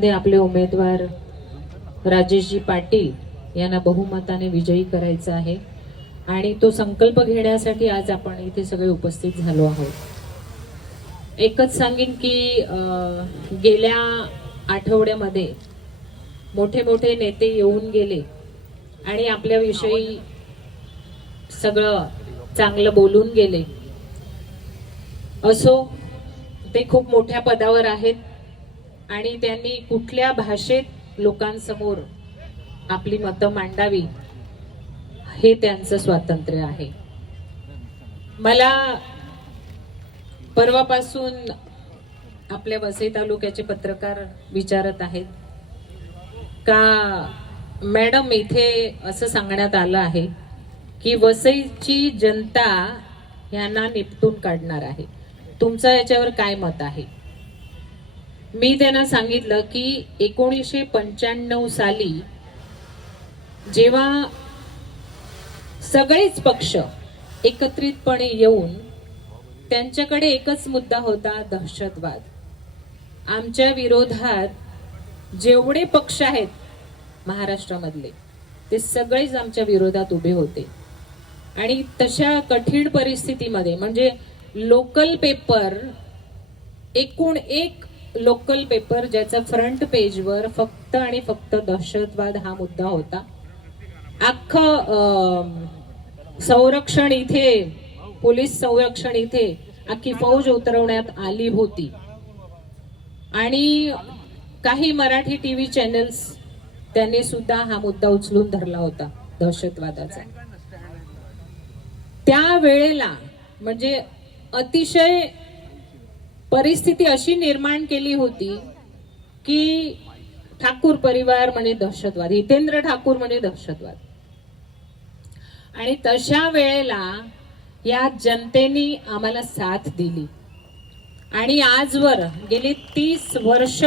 मध्ये आपले उमेदवार राजेशजी पाटील यांना बहुमताने विजयी करायचा आहे. आणि तो संकल्प घेण्यासाठी आज आपण इथे सगळे उपस्थित झालो आहोत. एकच सांगेन की गेल्या आठवड्यामध्ये मोठे मोठे नेते येऊन गेले आणि आपल्याविषयी सगळं चांगलं बोलून गेले. असो ते खूप मोठ्या पदावर आहेत. आणि त्यांनी कुठल्या भाषेत लोकांसमोर आपली मतं मांडावी हे त्यांचं स्वातंत्र्य आहे. मला परवापासून आपल्या वसई तालुक्याचे पत्रकार विचारत आहेत का मॅडम इथे असं सांगण्यात आलं आहे की वसईची जनता यांना निपटून काढणार आहे. तुमचं याच्यावर काय मत आहे? मी त्यांना सांगितलं की एकोणीसशे पंच्याण्णव साली जेव्हा सगळेच पक्ष एकत्रितपणे येऊन त्यांच्याकडे एकच मुद्दा होता दहशतवाद. आमच्या विरोधात जेवढे पक्ष आहेत महाराष्ट्रामधले ते सगळेच आमच्या विरोधात उभे होते. आणि तशा कठीण परिस्थितीमध्ये म्हणजे लोकल पेपर एकूण एक लोकल पेपर ज्याचा फ्रंट पेजवर फक्त आणि फक्त दहशतवाद हा मुद्दा होता. अख्खं अं, संरक्षण इथे पोलीस संरक्षण इथे अख्खी फौज उतरवण्यात आली होती. आणि काही मराठी टीव्ही चॅनल्स त्यांनी सुद्धा हा मुद्दा उचलून धरला होता दहशतवादाचा. त्या वेळेला म्हणजे अतिशय परिस्थिती अशी निर्माण केली होती की ठाकूर परिवार म्हणजे दहशतवाद हितेंद्र ठाकूर म्हणजे दहशतवाद. आणि तशा वेळेला या जनतेने आम्हाला साथ दिली. आणि आजवर गेली तीस वर्ष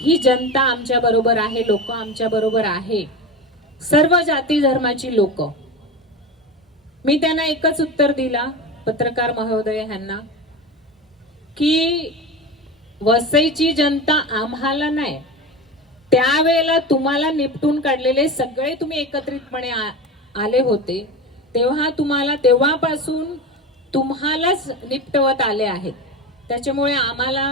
ही जनता आमच्या बरोबर आहे लोक आमच्या बरोबर आहे. सर्व जाती धर्माची लोक. मी त्यांना एकच उत्तर दिला. पत्रकार महोदय ह्यांना की वसईची जनता आम्हाला नाही त्यावेळेला तुम्हाला निपटून काढलेले सगळे तुम्ही एकत्रितपणे आले होते तेव्हा तुम्हाला तेव्हापासून तुम्हालाच निपटवत आले आहेत. त्याच्यामुळे आम्हाला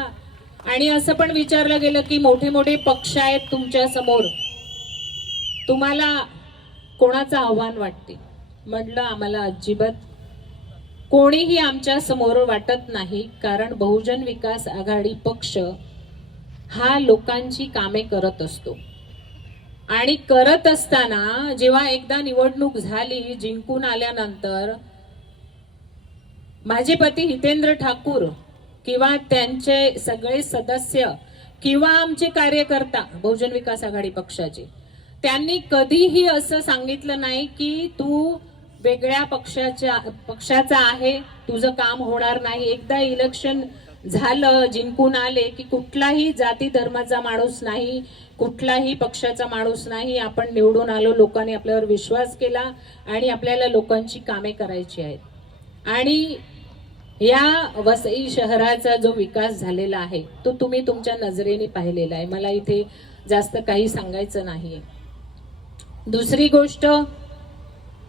आणि असं पण विचारलं गेलं की मोठे मोठे पक्ष आहेत तुमच्यासमोर तुम्हाला कोणाचं आव्हान वाटते? म्हटलं आम्हाला अजिबात कोणीही आमच्यासमोर वाटत नाही कारण बहुजन विकास आघाडी पक्ष हा लोकांची कामे करत असतो. आणि करत असताना जेव्हा एकदा निवडणूक झाली जिंकून आल्यानंतर माझे पती हितेंद्र ठाकूर किंवा त्यांचे सगळे सदस्य किंवा आमचे कार्यकर्ता बहुजन विकास आघाडी पक्षाचे त्यांनी कधीही असं सांगितलं नाही की तू वेगळ्या पक्षाच्या पक्षाचा आहे तुझं काम होणार नाही. एकदा इलेक्शन झालं जिंकून आले की कुठलाही जाती धर्माचा माणूस नाही कुठलाही पक्षाचा माणूस नाही. आपण निवडून आलो लोकांनी आपल्यावर विश्वास केला आणि आपल्याला लोकांची कामे करायची आहेत. आणि या वसई शहराचा जो विकास झालेला आहे तो तुम्ही तुमच्या नजरेने पाहिलेला आहे. मला इथे जास्त काही सांगायचं नाही दुसरी गोष्ट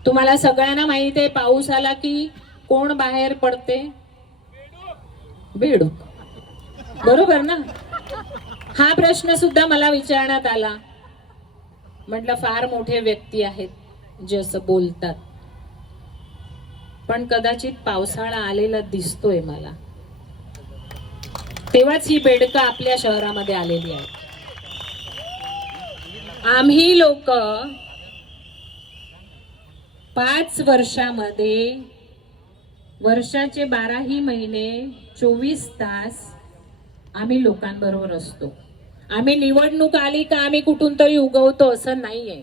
तुम्हाला सगळ्यांना माहीत आहे पाऊस आला की कोण बाहेर पडते? बेडूक. बरोबर ना? हा प्रश्न सुद्धा मला विचारण्यात आला. म्हटलं फार मोठे व्यक्ती आहेत जे असं बोलतात. पण कदाचित पावसाळा आलेला दिसतोय मला. तेव्हाच ही बेडकं आपल्या शहरामध्ये आलेली आहे आम्ही लोक पाच वर्षामध्ये वर्षाचे बाराही महिने चोवीस तास आम्ही लोकांबरोबर असतो. आम्ही निवडणूक आली का आम्ही कुठून तरी उगवतो असं नाहीये.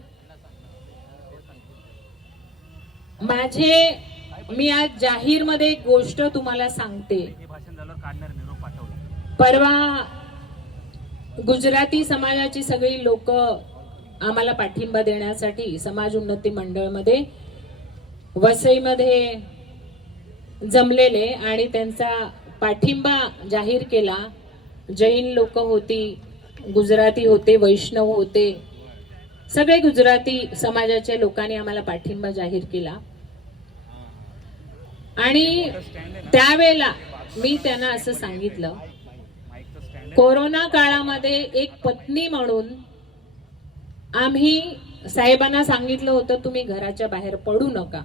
माझे मी आज जाहीरमध्ये एक गोष्ट तुम्हाला सांगते. परवा गुजराती समाजाची सगळी लोक आम्हाला पाठिंबा देण्यासाठी समाज उन्नती मंडळमध्ये वसईमध्ये जमलेले आणि त्यांचा पाठिंबा जाहीर केला. जैन लोक होती गुजराती होते वैष्णव होते. सगळे गुजराती समाजाच्या लोकांनी आम्हाला पाठिंबा जाहीर केला. आणि त्यावेळेला मी त्यांना असं सांगितलं कोरोना काळामध्ये एक पत्नी म्हणून आम्ही साहेबांना सांगितलं होतं तुम्ही घराच्या बाहेर पडू नका.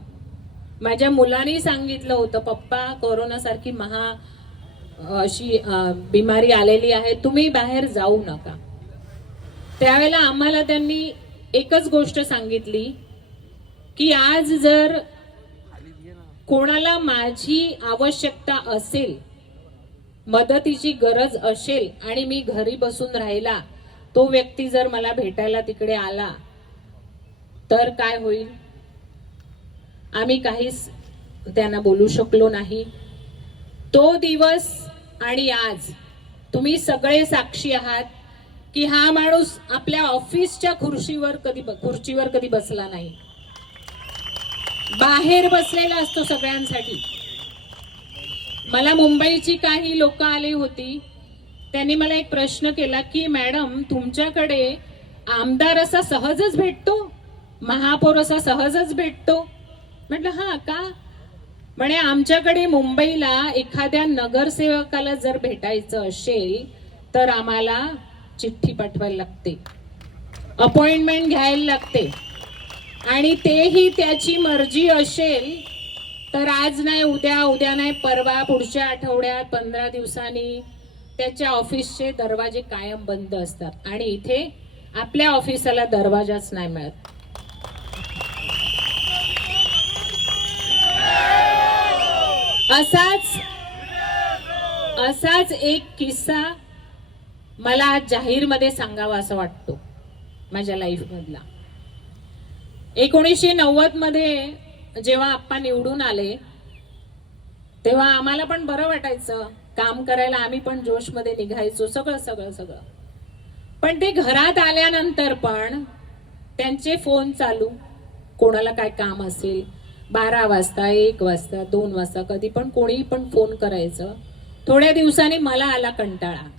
माझ्या मुलाने सांगितलं होतं पप्पा कोरोना सारखी महा अशी बिमारी आलेली आहे तुम्ही बाहेर जाऊ नका. त्यावेळेला आम्हाला त्यांनी एकच गोष्ट सांगितली की आज जर कोणाला माझी आवश्यकता असेल मदतीची गरज असेल आणि मी घरी बसून राहिला तो व्यक्ती जर मला भेटायला तिकडे आला तर काय होईल? आम्ही काहीच त्यांना बोलू शकलो नाही. तो दिवस आणि आज तुम्ही सगळे साक्षी आहात की हा माणूस आपल्या ऑफिसच्या खुर्चीवर कधी खुर्चीवर कधी बसला नाही. बाहेर बसलेला असतो सगळ्यांसाठी. मला मुंबईची काही लोक आली होती. त्यांनी मला एक प्रश्न केला की मॅडम तुमच्याकडे आमदार असा सहजच भेटतो? महापौर असा सहजच भेटतो? म्हटलं हा का? म्हणे आमच्याकडे मुंबईला एखाद्या नगरसेवकाला जर भेटायचं असेल तर आम्हाला चिठ्ठी पाठवायला लागते. अपॉइंटमेंट घ्यायला लागते. आणि तेही त्याची मर्जी असेल तर आज नाही उद्या उद्या नाही परवा पुढच्या आठवड्यात पंधरा दिवसांनी त्याच्या ऑफिसचे दरवाजे कायम बंद असतात. आणि इथे आपल्या ऑफिसाला दरवाजाच नाही मिळत. असाच असाच एक किस्सा मला आज जाहीरमध्ये सांगावा असं वाटतो माझ्या लाईफ मधला एकोणीसशे नव्वदमध्ये जेव्हा आप्पा निवडून आले तेव्हा आम्हाला पण बरं वाटायचं काम करायला आम्ही पण जोशमध्ये निघायचो सगळं सगळं सगळं. पण ते घरात आल्यानंतर पण त्यांचे फोन चालू कोणाला काय काम असेल बारा वाजता एक वाजता दोन वाजता कधी पण कोणी पण फोन करायचं. थोड्या दिवसांनी मला आला कंटाळा.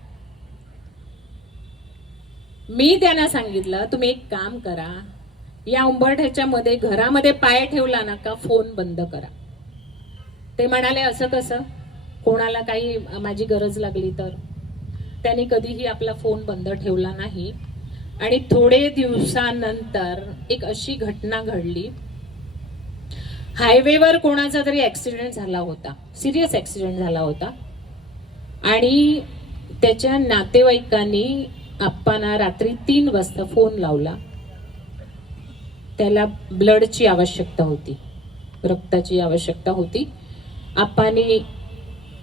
मी त्यांना सांगितलं तुम्ही एक काम करा. या उंबरठ्याच्या मध्ये घरामध्ये पाय ठेवला ना का फोन बंद करा. ते म्हणाले असं कसं? कोणाला काही माझी गरज लागली तर? त्यांनी कधीही आपला फोन बंद ठेवला नाही. आणि थोडे दिवसानंतर एक अशी घटना घडली. हायवेवर कोणाचा तरी ऍक्सिडेंट झाला होता सिरियस ऍक्सिडेंट झाला होता. आणि त्याच्या नातेवाईकांनी आप्पांना रात्री तीन वाजता फोन लावला. त्याला ब्लडची आवश्यकता होती रक्ताची आवश्यकता होती. आप्पांनी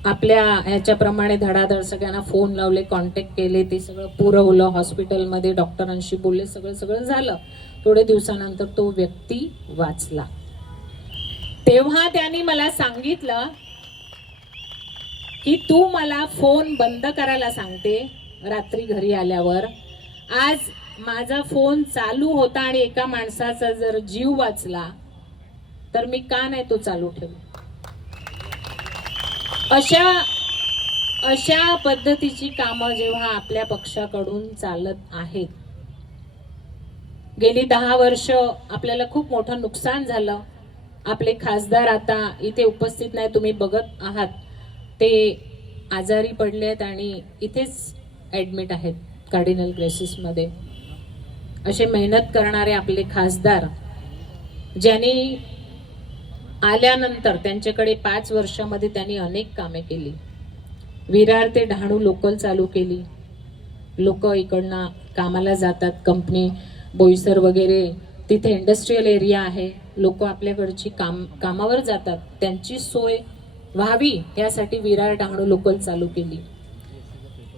आपल्या ह्याच्याप्रमाणे धडाधड सगळ्यांना फोन लावले कॉन्टॅक्ट केले ते सगळं पुरवलं हॉस्पिटलमध्ये डॉक्टरांशी बोलले सगळं सगळं झालं. थोडे दिवसानंतर तो व्यक्ती वाचला. तेव्हा त्यांनी मला सांगितलं की तू मला फोन बंद करायला सांगते रात्री घरी आल्यावर. आज माझा फोन चालू होता आणि एका माणसाचा जर जीव वाचला तर मी का नाही तो चालू ठेवू? अशा अशा पद्धतीची कामं जेव्हा आपल्या पक्षाकडून चालत आहेत. गेली दहा वर्ष आपल्याला खूप मोठं नुकसान झालं. आपले खासदार आता इथे उपस्थित नाही तुम्ही बघत आहात. ते आजारी पडले आहेत आणि इथेच ॲडमिट आहेत कार्डिनलमध्ये. असे मेहनत करणारे आपले खासदार ज्यांनी आल्यानंतर त्यांच्याकडे पाच वर्षामध्ये त्यांनी अनेक कामे केली. विरार ते डहाणू लोकल चालू केली. लोक इकडनं कामाला जातात कंपनी बोईसर वगैरे तिथे इंडस्ट्रीयल एरिया आहे. लोक आपल्याकडची काम कामावर जातात त्यांची सोय व्हावी यासाठी विरार डहाणू लोकल चालू केली.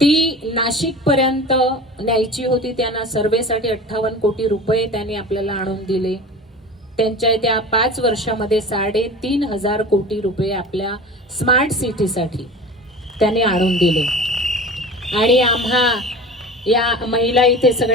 ती नाशिक पर्यंत न्यायची होती त्यांना सर्वेसाठी अठ्ठावन्न कोटी रुपये त्यांनी आपल्याला आणून दिले. त्यांच्या त्या पाच वर्षामध्ये साडेतीन हजार कोटी रुपये आपल्या स्मार्ट सिटीसाठी त्यांनी आणून दिले. आणि आम्हा या महिला इथे सगळ्या